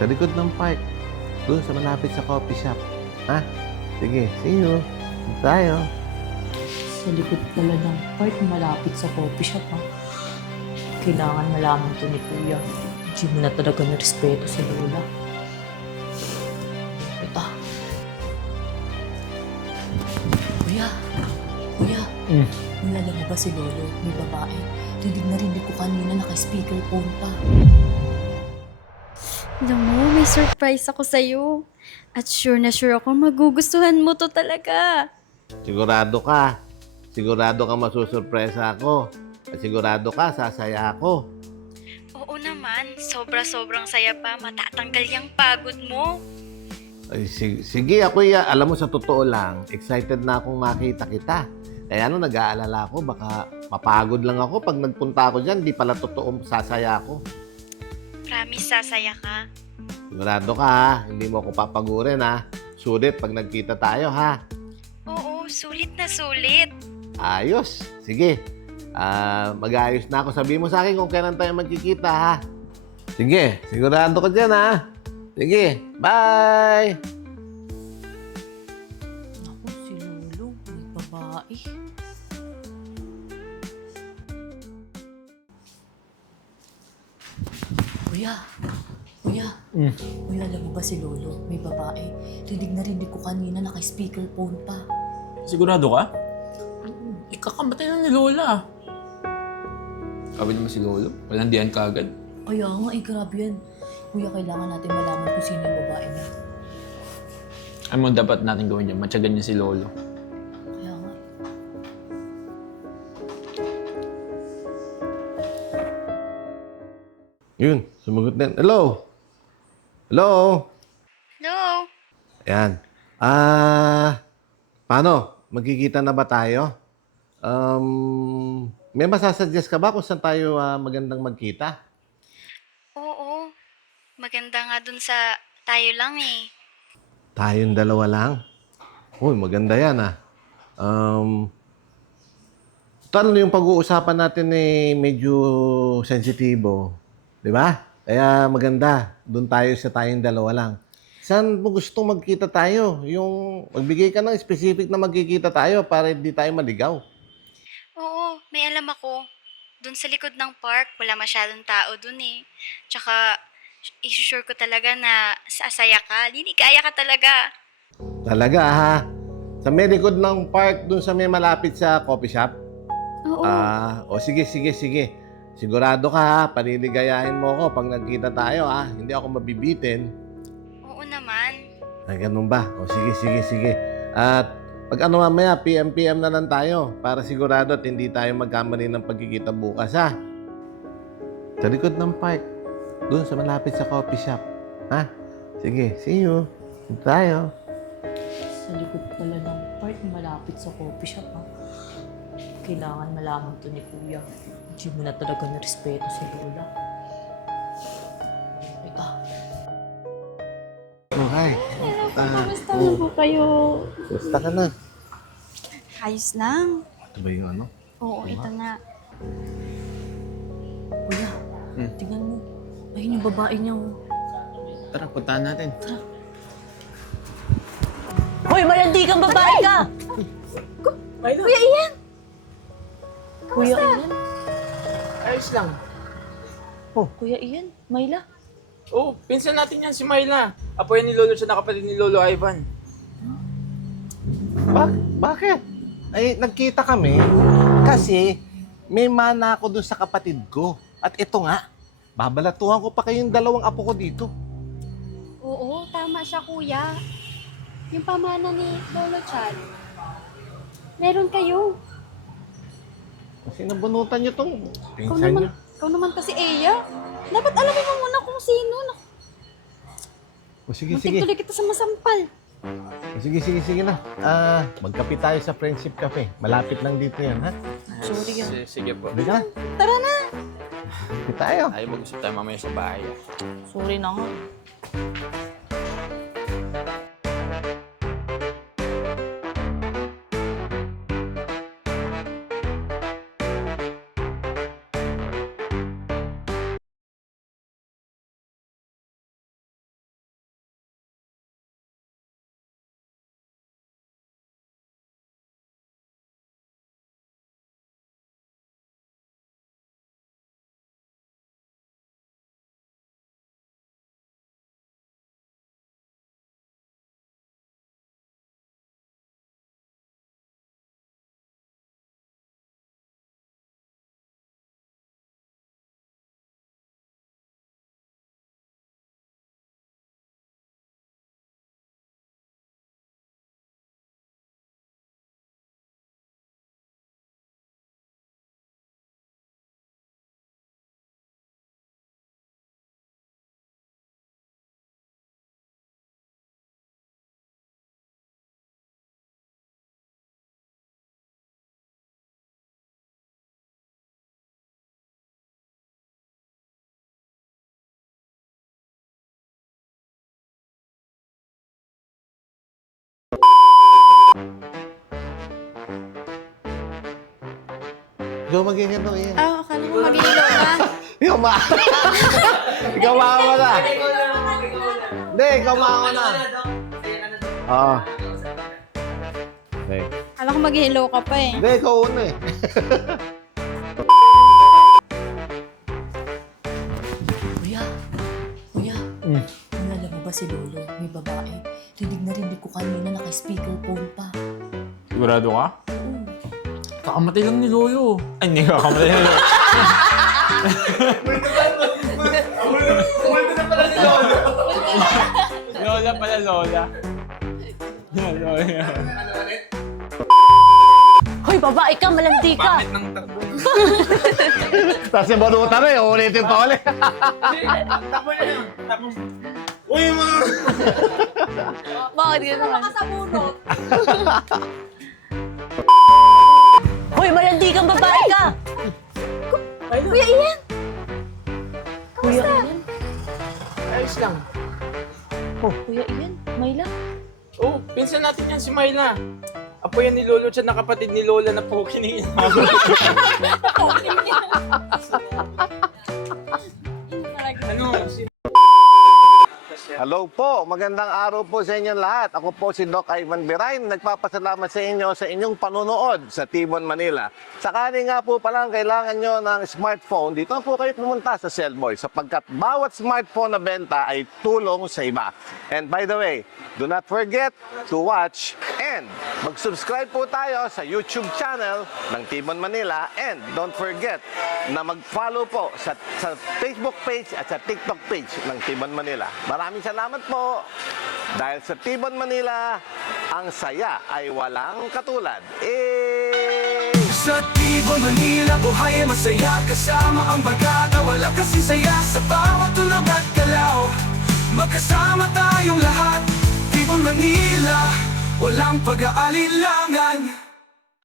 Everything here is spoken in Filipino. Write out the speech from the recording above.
Sa likod ng park. Doon sa malapit sa coffee shop. Ha? Sige, see you. Dito Tayo. Sa likod pala ng park, malapit sa coffee shop ha. Kailangan malaman to ni Kuya. Hindi mo na talaga respeto si Lola. Ito. Kuya, Kuya, Mm. nalala ba si Lolo? May babae. Rinig na rinig ko kanina naka-speakerphone pa. Alam mo, may surprise ako sa'yo. At sure na sure ako magugustuhan mo to talaga. Sigurado ka. Sigurado ka masusurpresa ako. At sigurado ka, sasaya ako. Oo naman, sobra-sobrang saya pa. Matatanggal yung pagod mo. Ay, sige, sige ako ya. Alam mo, sa totoo lang, excited na akong makita kita. Kaya ano, nag-aalala ako, baka mapagod lang ako pag nagpunta ako dyan, di pala totoo sasaya ako. Promise, sasaya ka. Sigurado ka ha, hindi mo ako papagurin ha. Sulit pag nagkita tayo ha. Oo, sulit na sulit. Ayos. Sige. Ah, mag-ayos na ako. Sabihin mo sa akin kung kailan tayo magkikita ha. Sige, sigurado ka dyan ha. Sige, bye! Naku, si Lolo, may babae. Kuya, Kuya, Mm. Kuya, alam mo ba si Lolo? May babae. Rinig na rinig ko kanina naka-speakerphone pa. Sigurado ka? Ikakamatay na ni Lola. Sabi naman si Lolo, walang diyan kagad. Kaya nga, eh, grabe yan. Kuya, kailangan natin malaman kung sino yung babae niya. Ano mo dapat natin gawin dyan? Matyagan niya si Lolo. Yun, sumagot na. Hello? Hello? Hello? Ayan. Ah, paano? Magkikita na ba tayo? Um, may masasuggest ka ba kung saan tayo ah, magandang magkita? Oo. Maganda nga dun sa tayo lang eh. Tayong dalawa lang? Uy, maganda yan ah. Um, Talo yung pag-uusapan natin eh medyo sensitibo. Di ba? Kaya maganda. Doon tayo sa tayong dalawa lang. Saan mo gusto magkita tayo? Yung magbigay ka ng specific na magkikita tayo para hindi tayo maligaw. Oo, may alam ako. Dun sa likod ng park, wala masyadong tao dun eh. Tsaka, isusure ko talaga na sasaya ka. Liligaya ka talaga. Talaga ha? Sa may likod ng park, doon sa may malapit sa coffee shop? Oo. Ah, o sige, sige, sige. Sigurado ka ha, paniligayahin mo ako pag nagkita tayo ha. Hindi ako mabibitin. Oo naman. Ay, ganun ba? O sige, sige, sige. At pag ano mamaya, PM-PM na lang tayo para sigurado at hindi tayo magkamali ng pagkikita bukas ha. Sa likod ng park, doon sa malapit sa coffee shop. Ha? Sige, see you. Dito tayo. Sa likod pala ng park, malapit sa coffee shop ha. Kailangan malaman to ni Kuya. Hindi mo na talaga respeto si Lola. Ito. Oh, hi. Ah, Kamusta na po kayo? Gusto ka na. Ayos lang. Ito ba yung ano? Oo, ito na. Kuya, Hmm. tingnan mo. Ayun yung babae niya oh. Tara, puntahan natin. Hoy, malandi kang babae ka! Kuya Ian! Kuya Ian? Ayos lang. Kuya Ian? Mayla? Oh, pinsan natin yan si Myla. Apo yan ni Lolo siya nakapatid ni Lolo Ivan. Bak bakit? Ay, nagkita kami kasi may mana ako dun sa kapatid ko. At ito nga, babalatuhan ko pa kayong dalawang apo ko dito. Oo, tama siya kuya. Yung pamana ni Lolo Chan. Meron kayo. Kasi nabunutan nyo tong Ikaw pinsan naman, nyo. ikaw naman kasi Eya. Dapat alamin mo muna kung sino. Naku, O sige, Muntik sige. tuloy kita sa masampal. O, sige, sige, sige na. Ah, magkape tayo sa Friendship Cafe. Malapit lang dito yan, ha? Sorry yan. Sige, sige po. Hindi ka? Tara na! Kape tayo. Ayaw mag-usap tayo mamaya sa bahay. ah. Sorry na nga. Ikaw magiging ito, Ian. Ah, akala ko mag-iilo ka. Ikaw ma... ikaw maama na. Hindi, ikaw maama na. Oo. Okay. Akala ko mag-iilo ka pa eh. Hindi, ikaw una eh. Kuya, kuya, nalala mo ba si Lolo? May babae. Rinig na rinig ko kanina naka-speakerphone pa. Sigurado ka? Kakamatay lang ni Lolo. Ay, hindi kakamatay ni Lolo. Lola pala, Lola. Lola. Hoy, babae ka, malandi ka! Pangit ng takbo. Tapos yung baruta na eh, ulitin pa ulit. Takbo na yun. Takbo. Uy, mga... Bakit gano'n? Nakasabunot. Hoy, malandi kang babae ka! Kuya Ian! Kuya Ian? Ayos lang. Kuya Ian? Mayla? Oh, pinsan natin yan si Myla. Apo yan ni Lolo at nakapatid ni Lola na po kinikinabot. ano? Si Hello po, magandang araw po sa inyong lahat. Ako po si Doc Ivan Birain, nagpapasalamat sa inyo sa inyong panunood sa Tibon, Manila. Sakali nga po palang kailangan nyo ng smartphone, dito po kayo pumunta sa Cellboy sapagkat bawat smartphone na benta ay tulong sa iba. And by the way, do not forget to watch and mag-subscribe po tayo sa YouTube channel ng Tibon, Manila and don't forget na mag-follow po sa, sa Facebook page at sa TikTok page ng Tibon, Manila. Maraming po dahil sa Tibon, Manila, ang saya ay walang katulad. Eh! Sa Tibo, Manila, buhay ay masaya Kasama ang bagata, wala kasi saya Sa bawat tulog at galaw Magkasama tayong lahat Tibo, Manila, walang pag-aalilangan